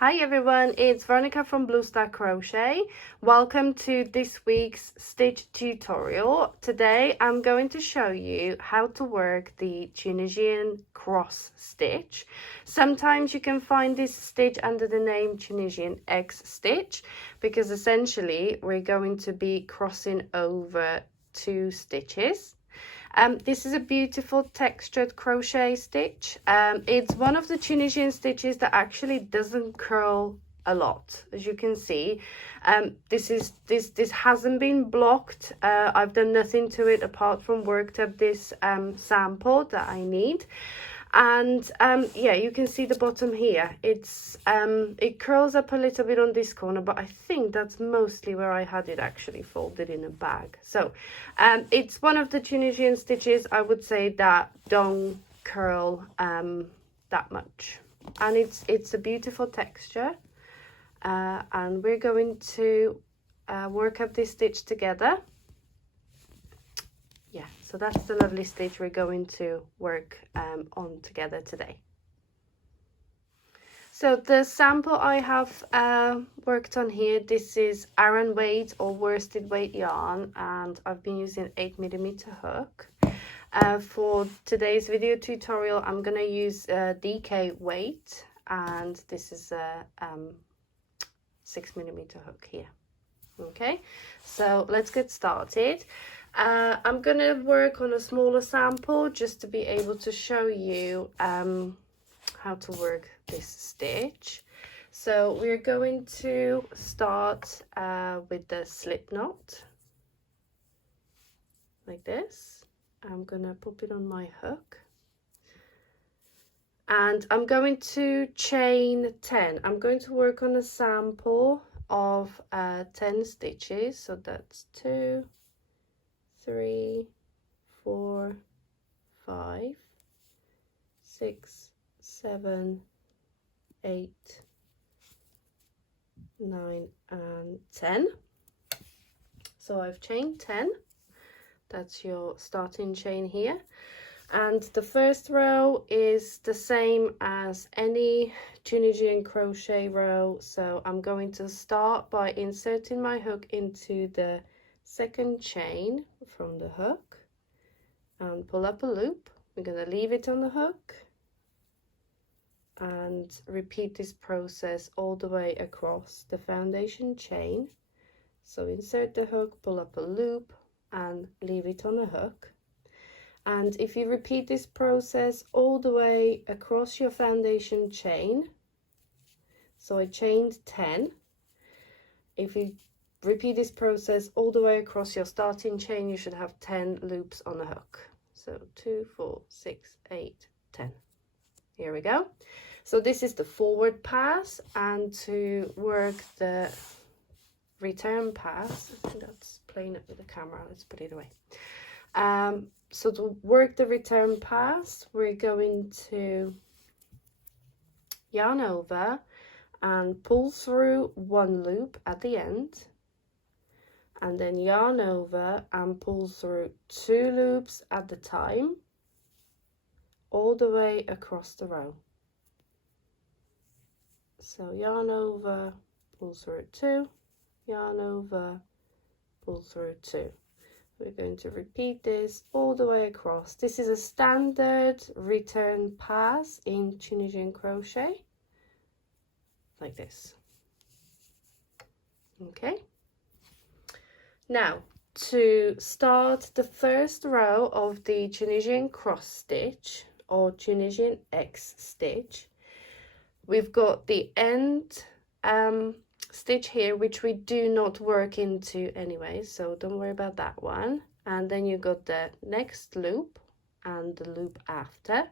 Hi everyone, it's Veronica from Blue Star Crochet. Welcome to this week's stitch tutorial. Today I'm going to show you how to work the Tunisian cross stitch. Sometimes you can find this stitch under the name Tunisian X stitch because essentially we're going to be crossing over two stitches. This is a beautiful textured crochet stitch. It's one of the Tunisian stitches that actually doesn't curl a lot, as you can see. This hasn't been blocked. I've done nothing to it apart from worked up this sample that I need. And yeah, you can see the bottom here. It curls up a little bit on this corner, but I think that's mostly where I had it actually folded in a bag. So it's one of the Tunisian stitches, I would say, that don't curl that much, and it's a beautiful texture. And we're going to work up this stitch together. Yeah, so that's the lovely stitch we're going to work on together today. So the sample I have worked on here, this is Aran weight or worsted weight yarn, and I've been using 8mm hook. For today's video tutorial, I'm going to use DK weight, and this is a 6mm hook here. Okay, so let's get started. I'm going to work on a smaller sample just to be able to show you how to work this stitch. So we're going to start with the slip knot, like this. I'm going to pop it on my hook. And I'm going to chain 10. I'm going to work on a sample of 10 stitches. So that's 2, 3, 4, 5, 6, 7, 8, 9, and 10. So I've chained 10. That's your starting chain here. And the first row is the same as any Tunisian crochet row. So I'm going to start by inserting my hook into the second chain from the hook and pull up a loop. We're going to leave it on the hook and repeat this process all the way across the foundation chain. So insert the hook, pull up a loop and leave it on the hook. And if you repeat this process all the way across your foundation chain, so I chained 10, if you repeat this process all the way across your starting chain, you should have 10 loops on the hook. So 2, 4, 6, 8, 10. Here we go. So this is the forward pass, and to work the return pass, I think that's playing it with the camera, let's put it away. So to work the return pass, we're going to yarn over and pull through one loop at the end, and then yarn over and pull through 2 loops at the time, all the way across the row. So yarn over, pull through 2, yarn over, pull through 2. We're going to repeat this all the way across. This is a standard return pass in Tunisian crochet, like this. Okay. Now, to start the first row of the Tunisian cross stitch or Tunisian X stitch, we've got the end stitch here, which we do not work into anyway, so don't worry about that one. And then you got the next loop and the loop after.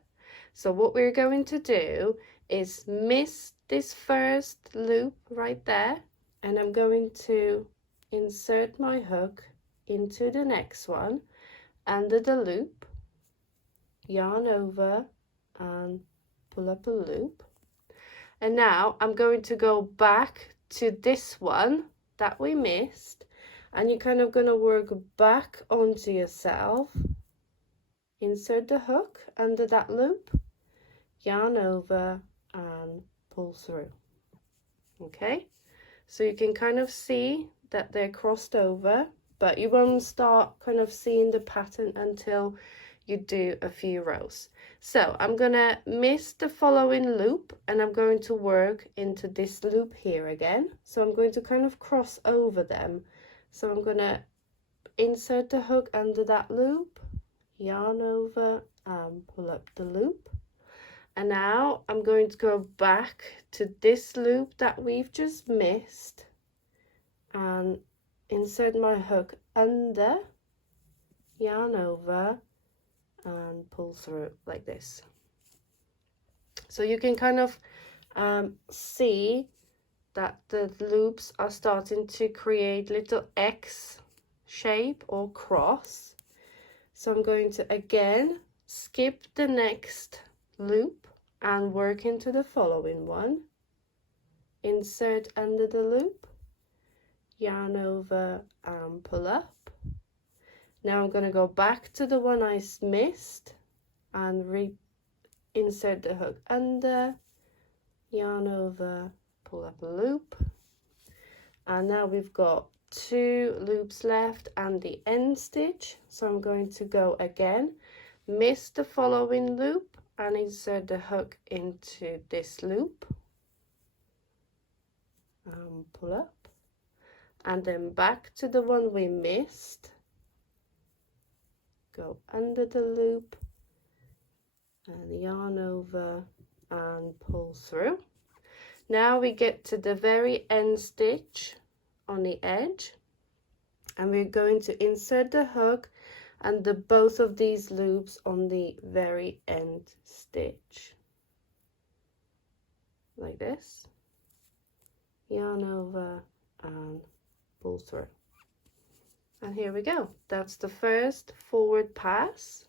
So what we're going to do is miss this first loop right there, and I'm going to insert my hook into the next one under the loop, yarn over and pull up a loop. And now I'm going to go back to this one that we missed, and you're kind of going to work back onto yourself, insert the hook under that loop, yarn over and pull through. Okay, so you can kind of see that they're crossed over, but you won't start kind of seeing the pattern until you do a few rows. So I'm gonna miss the following loop and I'm going to work into this loop here again. So I'm going to kind of cross over them. So I'm gonna insert the hook under that loop, yarn over and pull up the loop. And now I'm going to go back to this loop that we've just missed and insert my hook under, yarn over and pull through like this. So you can kind of see that the loops are starting to create little X shape or cross. So I'm going to again skip the next loop and work into the following one, insert under the loop, yarn over and pull up. Now I'm going to go back to the one I missed and insert the hook under, yarn over, pull up a loop. And now we've got 2 loops left and the end stitch. So I'm going to go again, miss the following loop and insert the hook into this loop. Pull up. And then back to the one we missed. Go under the loop and yarn over and pull through. Now we get to the very end stitch on the edge and we're going to insert the hook and both of these loops on the very end stitch like this, yarn over and pull through. And here we go. That's the first forward pass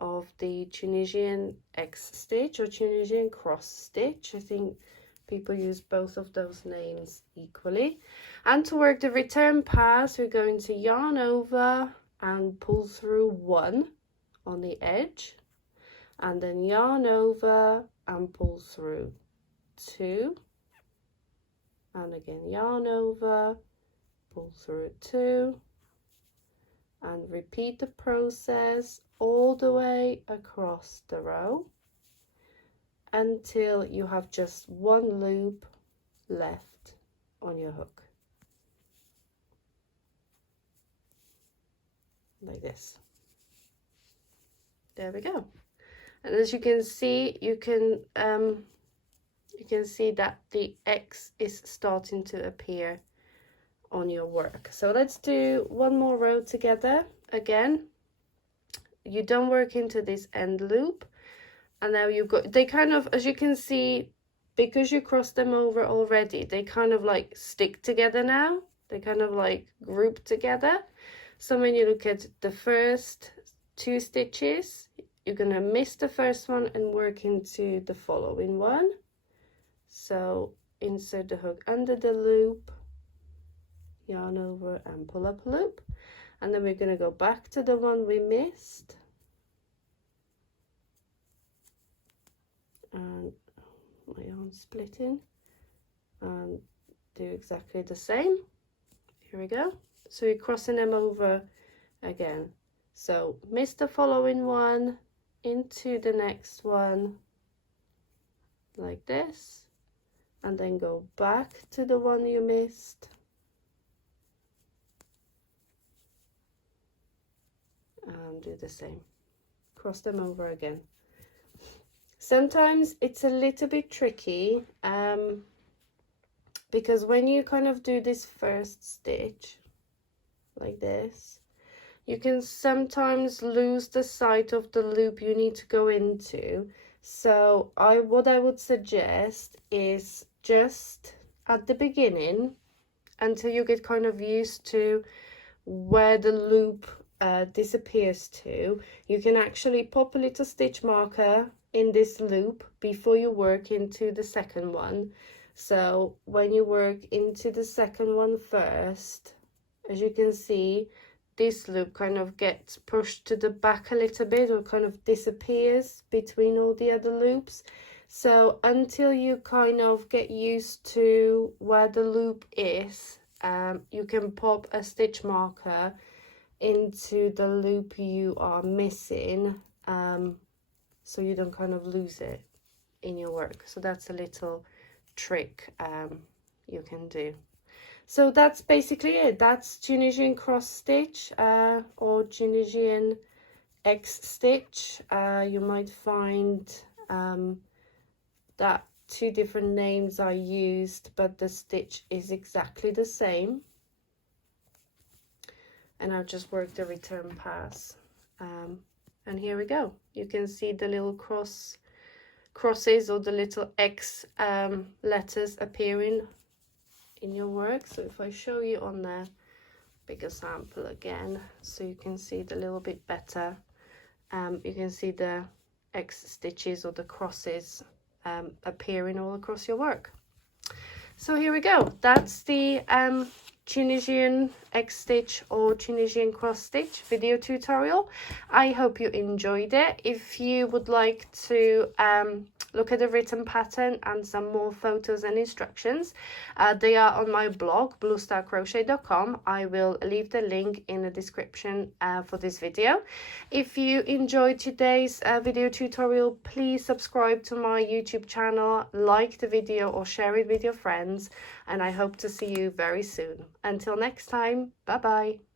of the Tunisian X stitch or Tunisian cross stitch. I think people use both of those names equally. And to work the return pass, we're going to yarn over and pull through 1 on the edge, and then yarn over and pull through 2, and again yarn over, pull through 2, and repeat the process all the way across the row until you have just 1 loop left on your hook, like this. There we go. And as you can see, you can see that the X is starting to appear on your work. So let's do 1 more row together. Again, you don't work into this end loop, and now you've got, they kind of, as you can see, because you crossed them over already, they kind of like stick together now. They kind of like group together. So when you look at the first 2 stitches, you're gonna miss the first one and work into the following one. So insert the hook under the loop, yarn over and pull up a loop, and then we're going to go back to the one we missed and my yarn splitting and do exactly the same. Here we go. So you're crossing them over again. So miss the following one into the next one like this, and then go back to the one you missed and do the same, cross them over again. Sometimes it's a little bit tricky because when you kind of do this first stitch like this, you can sometimes lose the sight of the loop you need to go into. So what I would suggest is just at the beginning, until you get kind of used to where the loop disappears to, you can actually pop a little stitch marker in this loop before you work into the second one. So when you work into the second one first, as you can see, this loop kind of gets pushed to the back a little bit, or kind of disappears between all the other loops. So until you kind of get used to where the loop is, you can pop a stitch marker into the loop you are missing, so you don't kind of lose it in your work. So that's a little trick you can do. So that's basically it. That's Tunisian cross stitch, or Tunisian X stitch. You might find that 2 different names are used, but the stitch is exactly the same. And I'll just work the return pass, and here we go. You can see the little crosses or the little X letters appearing in your work. So if I show you on the bigger sample again, so you can see it a little bit better, you can see the X stitches or the crosses appearing all across your work. So here we go. That's the Tunisian X stitch or Tunisian cross stitch video tutorial. I hope you enjoyed it. If you would like to look at the written pattern and some more photos and instructions, they are on my blog bluestarcrochet.com. I will leave the link in the description for this video. If you enjoyed today's video tutorial, please subscribe to my YouTube channel, like the video or share it with your friends, and I hope to see you very soon. Until next time, bye bye.